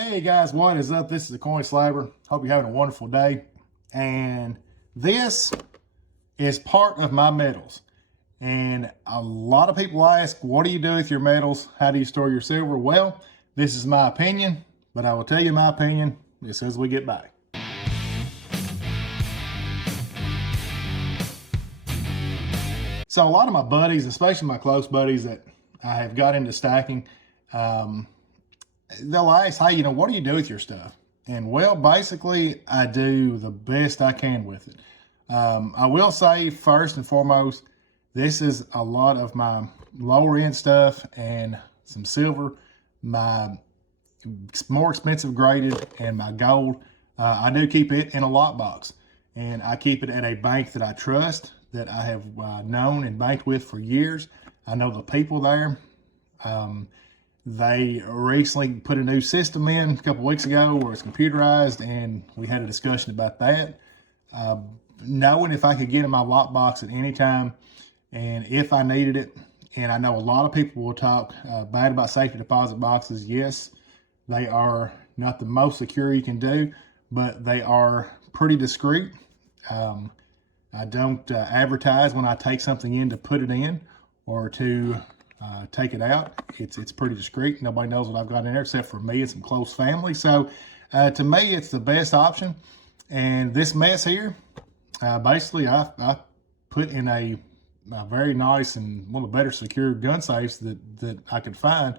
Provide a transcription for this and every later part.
Hey guys, what is up? This is the Coin Slabber. Hope you're having a wonderful day. And this is part of my metals. And a lot of people ask, what do you do with your metals? How do you store your silver? Well, this is my opinion, but I will tell you my opinion as soon as we get back. So a lot of my buddies, especially my close buddies that I have got into stacking, they'll ask, hey, what do you do with your stuff? And well, basically, I do the best I can with it. I will say, first and foremost, this is a lot of my lower end stuff and some silver, my more expensive graded, and my gold. I do keep it in a lockbox, and I keep it at a bank that I trust, that I have known and banked with for years. I know the people there. They recently put a new system in a couple weeks ago where it's computerized, and we had a discussion about that. Knowing if I could get in my lockbox at any time and if I needed it, and I know a lot of people will talk bad about safety deposit boxes. Yes, they are not the most secure you can do, but they are pretty discreet. I don't advertise when I take something in to put it in or to take it out. It's pretty discreet. Nobody knows what I've got in there except for me and some close family. So to me, it's the best option. And this mess here, basically I put in a very nice and one of the better secure gun safes that I could find.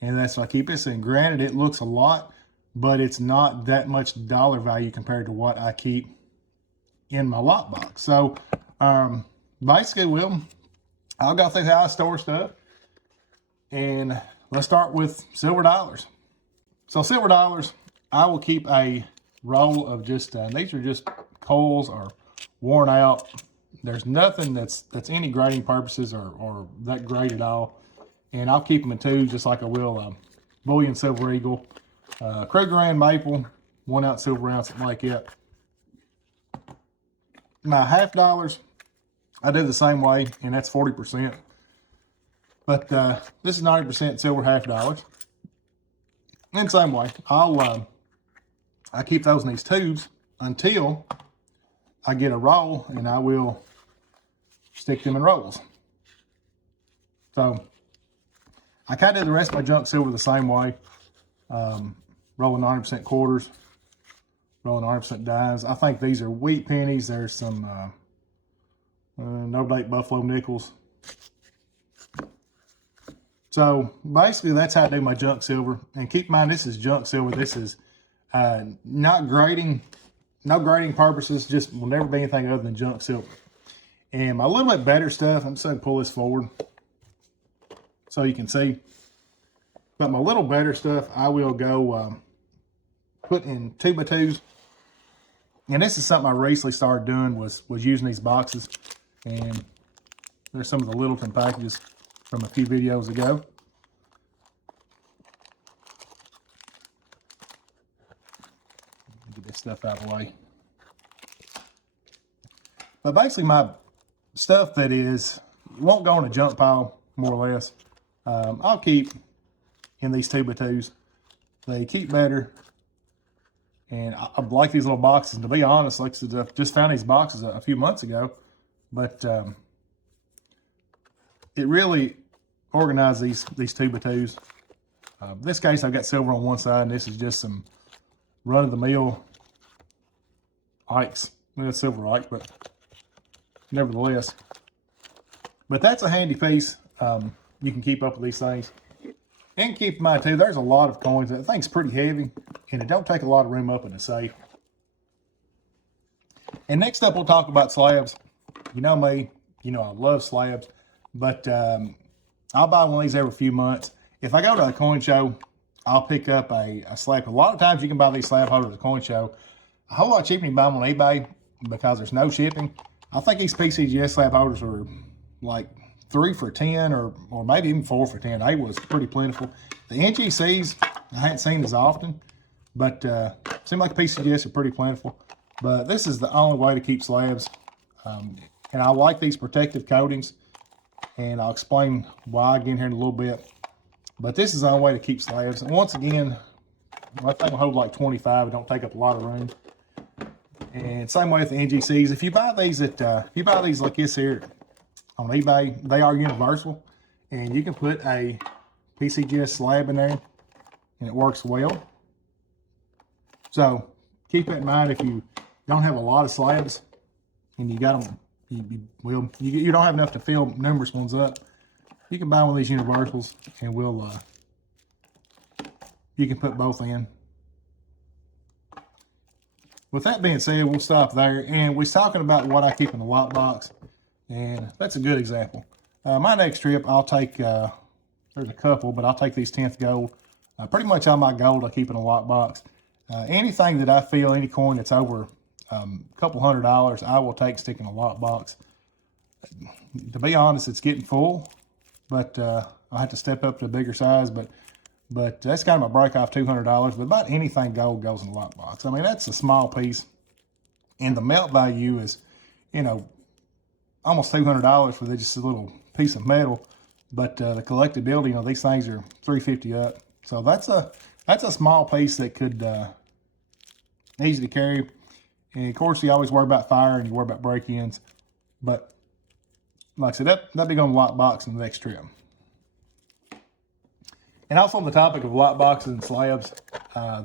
And that's why I keep this in. Granted, it looks a lot, but it's not that much dollar value compared to what I keep in my lockbox. So basically, I'll go through how I store stuff. And let's start with silver dollars. So silver dollars, I will keep a roll of just, these are just coils or worn out. There's nothing that's any grading purposes or that great at all. And I'll keep them in two, just like I will Bullion Silver Eagle, Krugerrand Maple, 1 ounce silver round, something like that. My half dollars, I do the same way, and that's 40%. But this is 90% silver half dollars. In the same way, I keep those in these tubes until I get a roll, and I will stick them in rolls. So I kind of do the rest of my junk silver the same way. Rolling 90% quarters, rolling 90% dimes. I think these are wheat pennies. There's some no date Buffalo nickels. So basically, that's how I do my junk silver. And keep in mind, this is junk silver. This is not grading, no grading purposes. Just will never be anything other than junk silver. And my little bit better stuff, I'm just going to pull this forward so you can see. But my little better stuff, I will go put in 2x2s. And this is something I recently started doing, was using these boxes. And there's some of the Littleton packages from a few videos ago. Get this stuff out of the way. But basically, my stuff that won't go in a junk pile, more or less, I'll keep in these 2x2s. They keep better. And I like these little boxes. And to be honest, like I said, I just found these boxes a few months ago. But it really organized these 2x2s. In this case, I've got silver on one side, and this is just some run-of-the-mill Ikes. Well, it's silver Ike, but nevertheless. But that's a handy piece. You can keep up with these things. And keep in mind, too, there's a lot of coins. That thing's pretty heavy, and it don't take a lot of room up in the safe. And next up, we'll talk about slabs. You know me. I love slabs. But I'll buy one of these every few months. If I go to a coin show, I'll pick up a slab. A lot of times you can buy these slab holders at a coin show a whole lot cheaper than you buy them on eBay because there's no shipping. I think these PCGS slab holders are like 3 for $10 or maybe even 4 for $10. They was pretty plentiful. The NGCs I hadn't seen as often, but seem like PCGS are pretty plentiful. But this is the only way to keep slabs. And I like these protective coatings, and I'll explain why again here in a little bit. But this is the only way to keep slabs. And once again, that thing will hold like 25. It don't take up a lot of room. And same way with the NGCs. If you buy these like this here on eBay, they are universal, and you can put a PCGS slab in there, and it works well. So keep that in mind if you don't have a lot of slabs, and you got them, you don't have enough to fill numerous ones up. You can buy one of these universals, and you can put both in. With that being said, we'll stop there. And we're talking about what I keep in the lockbox, and that's a good example. My next trip, I'll take, there's a couple, but I'll take these 10th gold. Pretty much all my gold I keep in a lockbox. Anything that I feel, any coin that's over a couple $100, I will stick in a lockbox. To be honest, it's getting full, but I have to step up to a bigger size. But that's kind of my break off, $200. But about anything gold goes in the lockbox. I mean, that's a small piece, and the melt value is, almost $200 for just a little piece of metal. But the collectability, these things are $350 up. So that's a small piece that could easy to carry. And of course, you always worry about fire and you worry about break-ins. But like I said, that'll be on the lockbox in the next trip. And also on the topic of lock boxes and slabs,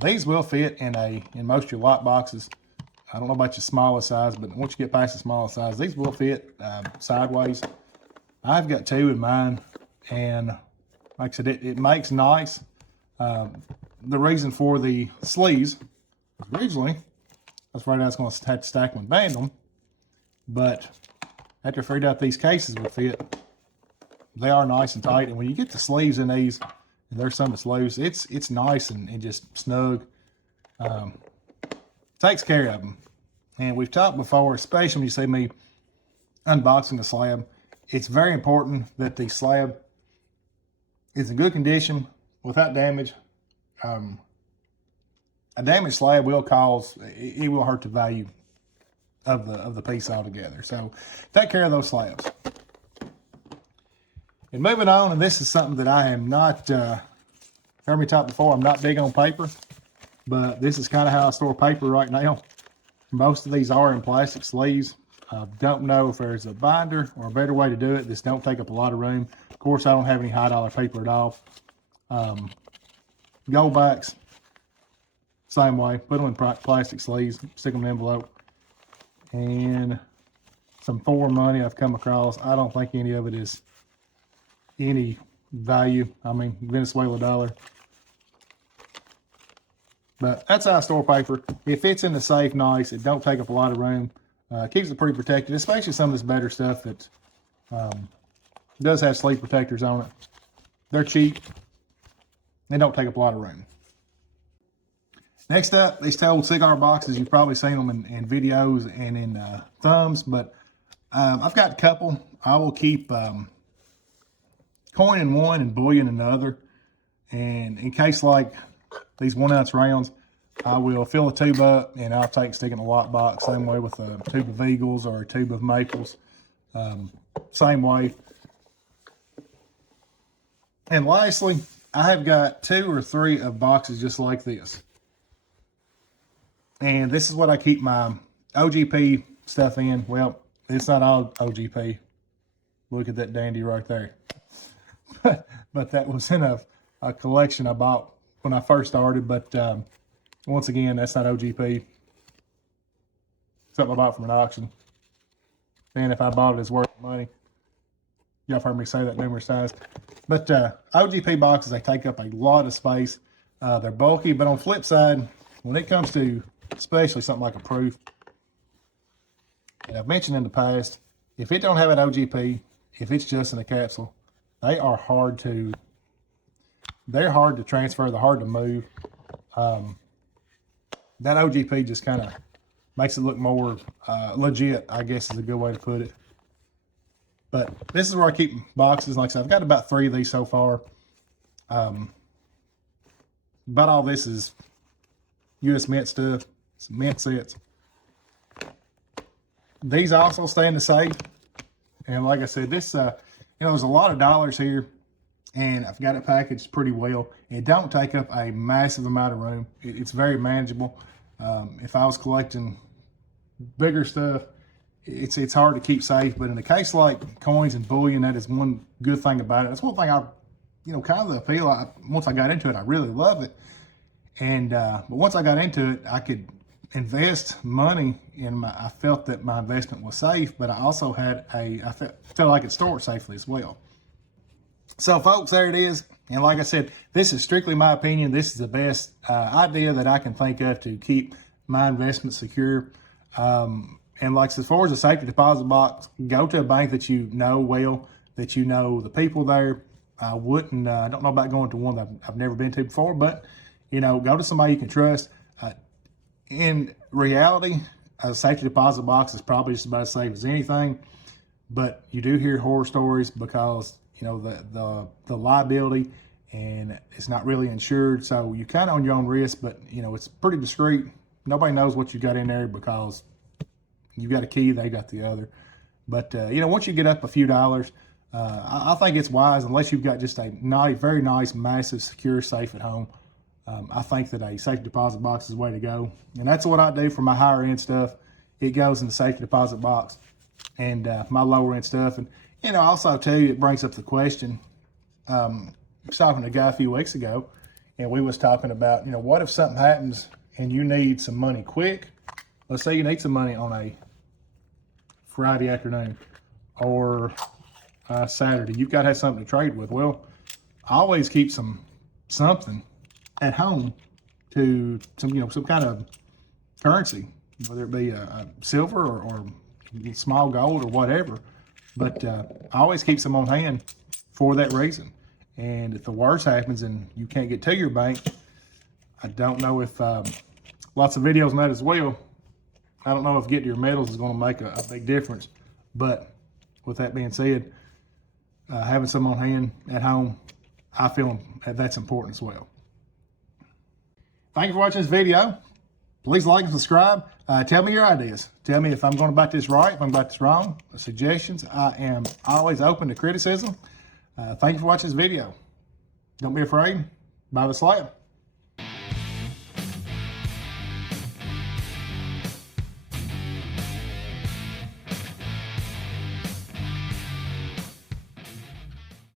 these will fit in most of your lock boxes. I don't know about your smallest size, but once you get past the smallest size, these will fit sideways. I've got 2 in mine, and like I said, it makes nice. The reason for the sleeves, originally, I was afraid I was going to have to stack them and band them, but after I figured out these cases would fit, they are nice and tight. And when you get the sleeves in these, and there's some that's loose, it's nice and just snug. Takes care of them. And we've talked before, especially when you see me unboxing the slab, it's very important that the slab is in good condition without damage. A damaged slab will hurt the value of the piece altogether. So take care of those slabs. And moving on, and this is something that I am not, heard me talk before, I'm not big on paper, but this is kind of how I store paper right now. Most of these are in plastic sleeves. I don't know if there's a binder or a better way to do it. This don't take up a lot of room. Of course, I don't have any high dollar paper at all. Gold backs, same way. Put them in plastic sleeves, stick them in an envelope. And some foreign money I've come across, I don't think any of it is any value. I mean, Venezuela dollar. But that's how I store paper. It fits in the safe nice. It don't take up a lot of room. Keeps it pretty protected, especially some of this better stuff that does have sleeve protectors on it. They're cheap. They don't take up a lot of room. Next up, these old cigar boxes. You've probably seen them in videos and in thumbs, but I've got a couple. I will keep coin in one and bullion in the other. And in case like these 1 ounce rounds, I will fill a tube up and I'll stick in a lockbox. Same way with a tube of Eagles or a tube of Maples. Same way. And lastly, I have got 2 or 3 of boxes just like this. And this is what I keep my OGP stuff in. Well, it's not all OGP. Look at that dandy right there. But that was in a collection I bought when I first started. But once again, that's not OGP. Something I bought from an auction. And if I bought it, it's worth money. Y'all have heard me say that numerous times. But OGP boxes, they take up a lot of space. They're bulky, but on the flip side, when it comes to especially something like a proof, and I've mentioned in the past, if it don't have an OGP, if it's just in a capsule, they are hard to transfer. They're hard to move. That OGP just kind of makes it look more legit, I guess is a good way to put it. But this is where I keep boxes. Like I said, I've got about 3 of these so far. About all this is US Mint stuff, some mint sets. These also stay in the safe. And like I said, this, there's a lot of dollars here and I've got it packaged pretty well. It don't take up a massive amount of room. It's very manageable. If I was collecting bigger stuff, it's hard to keep safe. But in a case like coins and bullion, that is one good thing about it. That's one thing kind of the appeal. Once I got into it, I really love it. And but once I got into it, I could invest money in I felt that my investment was safe, but I also had I felt I could store it safely as well. So folks, there it is. And like I said, this is strictly my opinion. This is the best idea that I can think of to keep my investment secure. And like as far as a safety deposit box, go to a bank that you know well, that you know the people there. I wouldn't, I don't know about going to one that I've never been to before, but go to somebody you can trust. In reality, a safety deposit box is probably just about as safe as anything, but you do hear horror stories because the liability, and it's not really insured, so you're kind of on your own risk. But it's pretty discreet. Nobody knows what you got in there because you got a key, they got the other. But once you get up a few dollars, I think it's wise, unless you've got just a very nice, massive, secure safe at home. I think that a safety deposit box is the way to go, and that's what I do for my higher end stuff. It goes in the safety deposit box, and my lower end stuff. And also too, it brings up the question. I was talking to a guy a few weeks ago, and we was talking about what if something happens and you need some money quick. Let's say you need some money on a Friday afternoon or Saturday. You've got to have something to trade with. Well, I always keep something at home to some kind of currency, whether it be a silver or small gold or whatever. But I always keep some on hand for that reason. And if the worst happens and you can't get to your bank, I don't know if lots of videos on that as well. I don't know if getting your metals is going to make a big difference. But with that being said, having some on hand at home, I feel that's important as well. Thank you for watching this video. Please like and subscribe. Tell me your ideas. Tell me if I'm going about this right, if I'm about this wrong, suggestions. I am always open to criticism. Thank you for watching this video. Don't be afraid. Buy the slab.